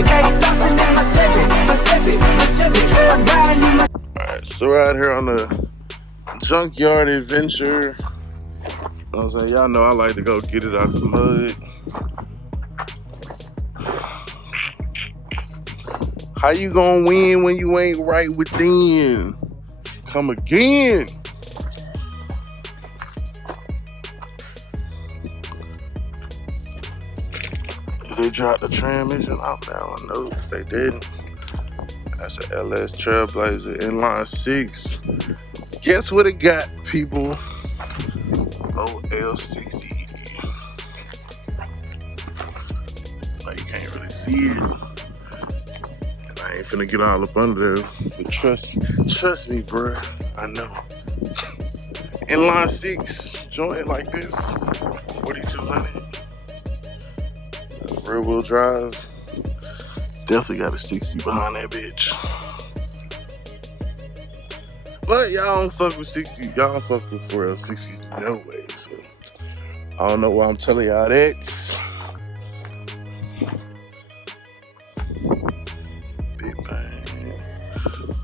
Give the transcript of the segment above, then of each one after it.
Alright, so we're out here on the junkyard adventure. You know what I'm saying? Y'all know I like to go get it out the mud. How you gonna win when you ain't right within? Come again. They dropped the transmission off that one. No, they didn't. That's an LS Trailblazer inline 6. Guess what it got, people? OL60. Now you can't really see it. And I ain't finna get all up under there. But trust me, bruh. I know. Inline 6 joint like this, 4200. Rear wheel drive. Definitely got a 60 behind that bitch. But y'all don't fuck with 60. Y'all don't fuck with 4L60s no way. So I don't know why I'm telling y'all that. Big bang.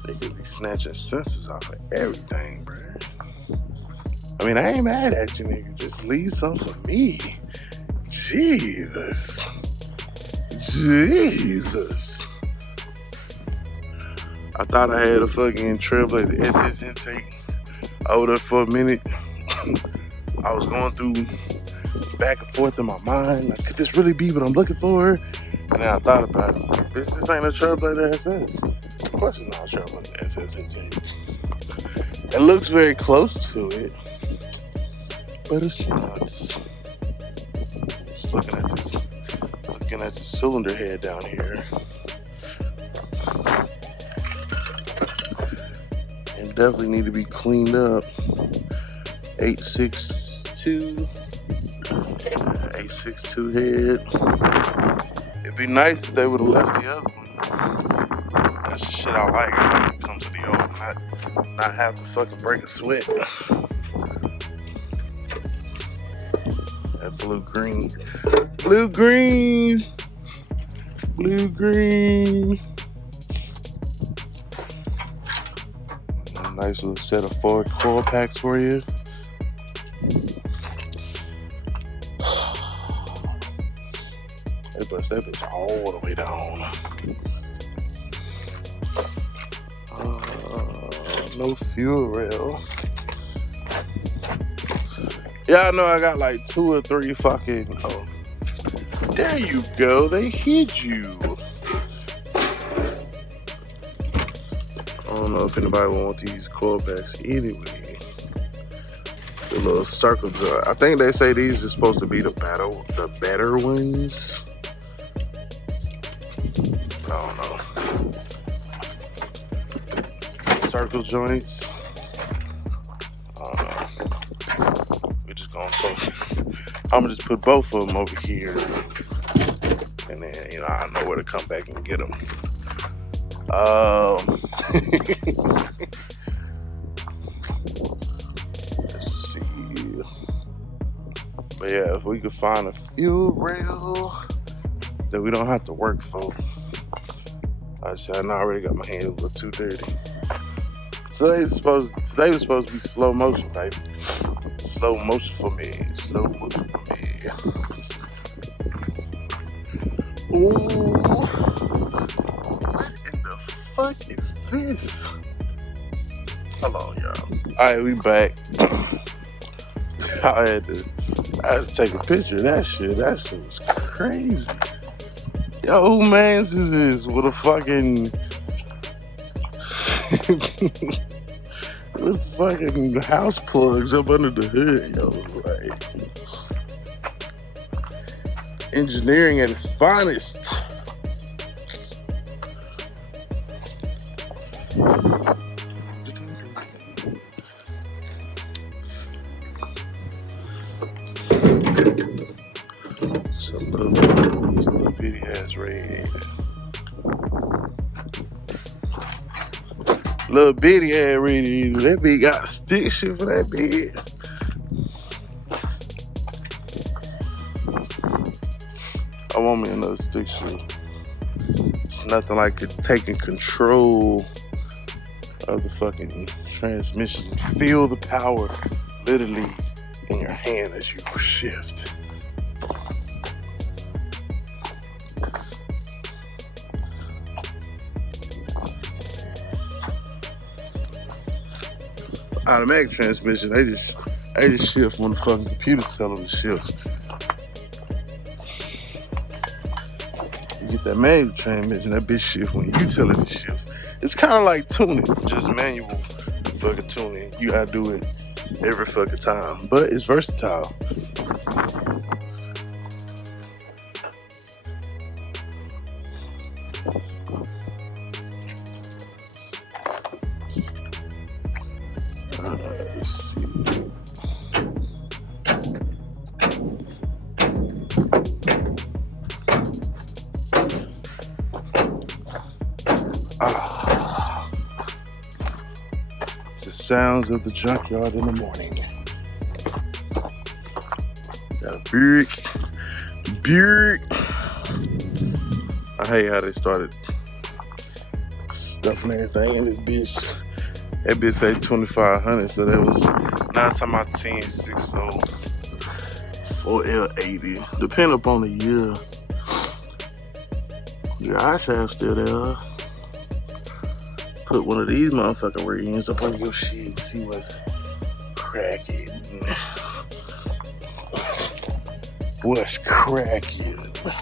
They could be snatching sensors off of everything, bro. I mean, I ain't mad at you, nigga. Just leave some for me. Jesus. I thought I had a fucking Trailblazer SS intake over there for a minute. I was going through back and forth in my mind. Like, could this really be what I'm looking for? And then I thought about it. This ain't a Trailblazer SS. Of course it's not a Trailblazer SS intake. It looks very close to it, but it's not. Just looking at the cylinder head down here. And definitely need to be cleaned up. 862 head. It'd be nice if they would have left the other one. That's the shit I like. I like to come to the old and not have to fucking break a sweat. That blue green. A nice little set of Ford coil packs for you. They bust that bitch all the way down. No fuel rail. Yeah, I know I got like 2 or 3 fucking. Oh, there you go. They hit you. I don't know if anybody wants these coil packs anyway. The little circle joint. I think they say these are supposed to be the better ones. I don't know. Circle joints. I don't know. We're just gonna I'm gonna just put both of them over here, and then I know where to come back and get them. Let's see. But yeah, if we could find a fuel rail that we don't have to work for. I already got my hands a little too dirty. Today was supposed to be slow motion, baby. Slow motion for me. Ooh. What in the fuck is this? Hold on, y'all. Alright, we back. I had to take a picture of that shit. That shit was crazy. Yo, who mans is this with a fucking with fucking house plugs up under the hood, yo? Like, engineering at its finest. Some little bitty ass red. Little bitty ass red. That bitch got stick shit for that bitch. I want me another stick shift. nothing like taking control of the fucking transmission. Feel the power literally in your hand as you shift. Automatic transmission, they just shift when the fucking computer tell them to shift. You get that manual transmission, that bitch shift when you tell it to shift. It's kind of like tuning, just manual fucking tuning. You gotta do it every fucking time, but it's versatile. Let's see. The sounds of the junkyard in the morning. Got a Buick. I hate how they started stuffing everything in this bitch. That bitch say 2,500, so that was 9 times out of 10, 60, 4L80. Depending upon the year. Your eye shaft still there. Put one of these motherfucking rings up under your shit, see what's cracking. What's cracking? Let's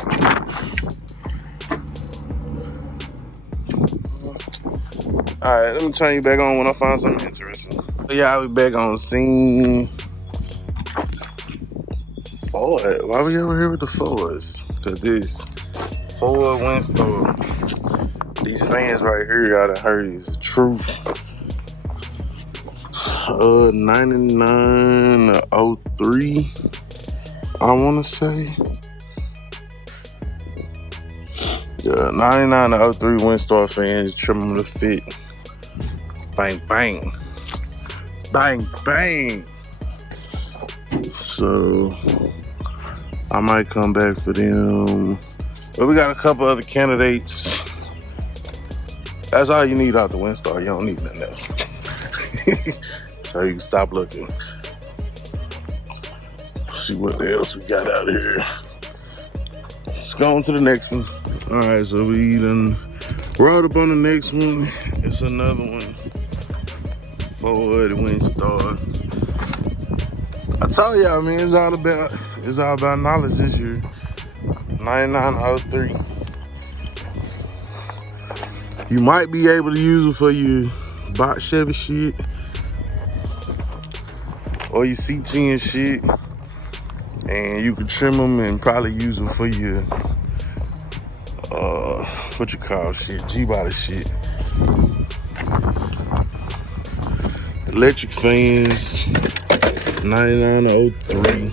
see. Alright, let me turn you back on when I find something interesting. Yeah, I'll be back on scene. Ford. Why we over here with the Fords? Because this Ford windstorm, these fans right here gotta hurt is the truth. 9903, I wanna say. Yeah, 9903 windstorm fans, trim them to fit. Bang, bang. Bang, bang. So I might come back for them. But we got a couple other candidates. That's all you need out the windstorm. You don't need nothing else. So you can stop looking. See what else we got out here. Let's go on to the next one. Alright, so we done rolled up on the next one. It's another one. Ford Windstar. I told y'all, man, it's all about knowledge this year. 9903. You might be able to use it for your box Chevy shit or your CT and shit, and you could trim them and probably use them for your what you call shit, G-body shit. Electric fans, 9903.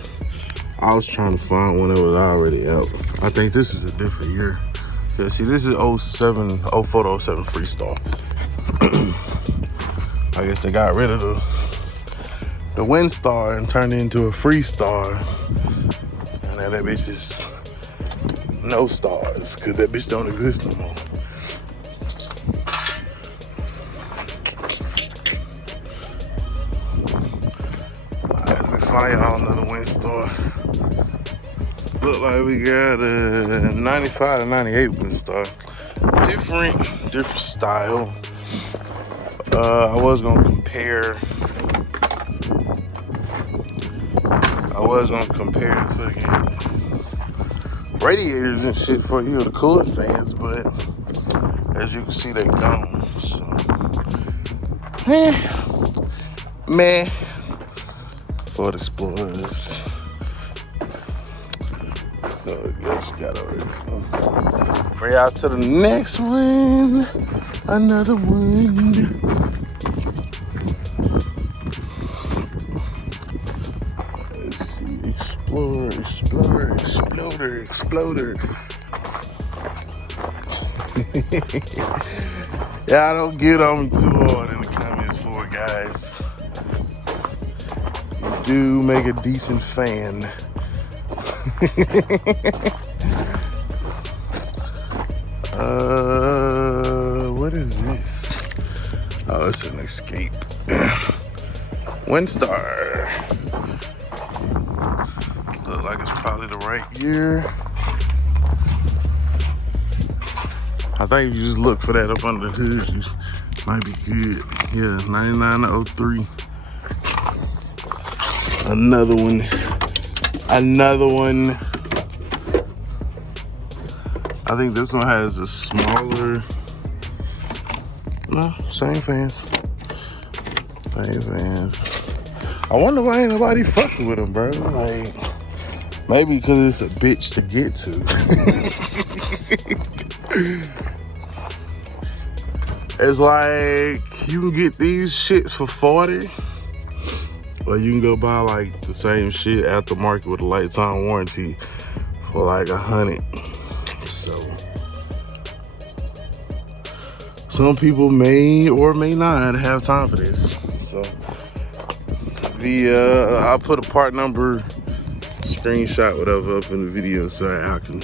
I was trying to find one that was already out. I think this is a different year. Yeah, see, this is 04 to 07 Freestar. I guess they got rid of the Windstar and turned it into a Freestar. And now that bitch is no stars, because that bitch don't exist no more. Alright, let me find y'all another Windstar. Look like we got a 95 to 98 Windstar. Different style. I was gonna compare the fucking radiators and shit for you, the cooling fans, but as you can see, they gone. So, man, Ford Explorers. Bring out to the next one. Another one. Let's see. Exploder. Yeah, don't get on me too hard in the comments for it, guys. You do make a decent fan. What is this? Oh, it's an Escape. Windstar. Look like it's probably the right year. I think if you just look for that up under the hood, you might be good. Yeah, 99 to 03. Another one. Another one. I think this one has a smaller. No, same fans. Same fans. I wonder why ain't nobody fucking with them, bro. Like, maybe because it's a bitch to get to. It's like you can get these shits for 40, or you can go buy like the same shit aftermarket with a lifetime warranty for like 100. So some people may or may not have time for this. So I'll put a part number, screenshot, whatever, up in the video so that I can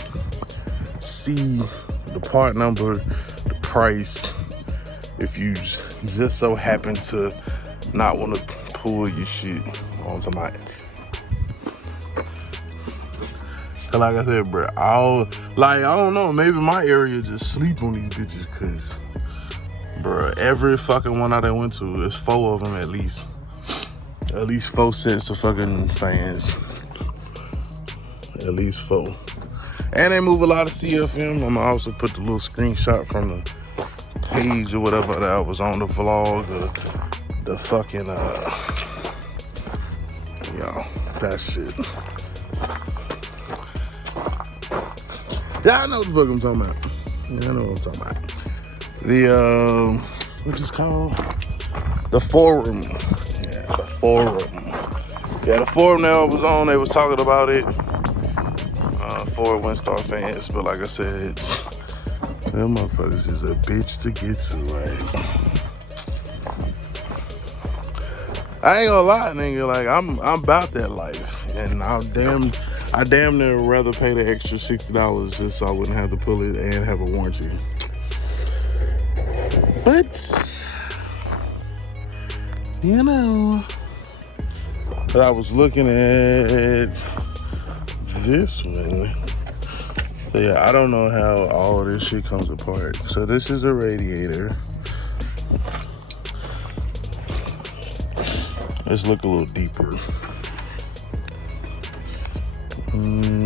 see the part number, the price, if you just so happen to not want to pull your shit onto my. Like I said, bro, I don't know, maybe my area just sleep on these bitches, cause bro, every fucking one I done went to, is 4 of them at least 4 sets of fucking fans, at least 4. And they move a lot of CFM. I'm gonna also put the little screenshot from the page or whatever that was on the vlog, the fucking that shit. Yeah, I know what the fuck I'm talking about. Yeah, I know what I'm talking about. The what's it called? The forum. Yeah, the forum. Yeah, the forum that I was on, they was talking about it. For Windstar fans, but like I said, them motherfuckers is a bitch to get to, right? I ain't gonna lie, nigga. Like I'm about that life, and I damn near rather pay the extra $60 just so I wouldn't have to pull it and have a warranty. But you know, I was looking at this one. So yeah, I don't know how all this shit comes apart. So this is a radiator. Let's look a little deeper.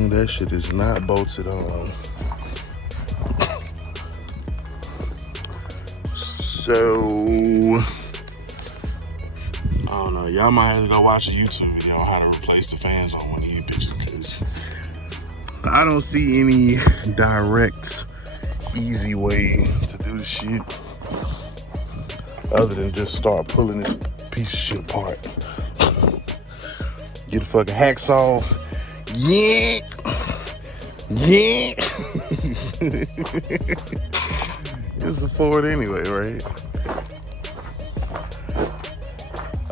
That shit is not bolted on. So I don't know. Y'all might have to go watch a YouTube video on how to replace the fans on one of these bitches, because I don't see any direct, easy way to do the shit other than just start pulling this piece of shit apart. Get a fucking hacksaw. Yeah. It's a Ford anyway, right?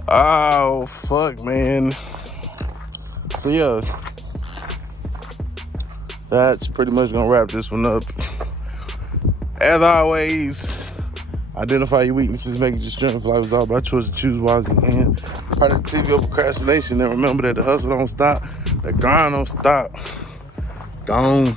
Oh, fuck, man. So, yeah. That's pretty much gonna wrap this one up. As always, identify your weaknesses, make it your strength. Life is all about choice to choose wisely and productivity over procrastination. And remember that the hustle don't stop, the grind don't stop. Gone.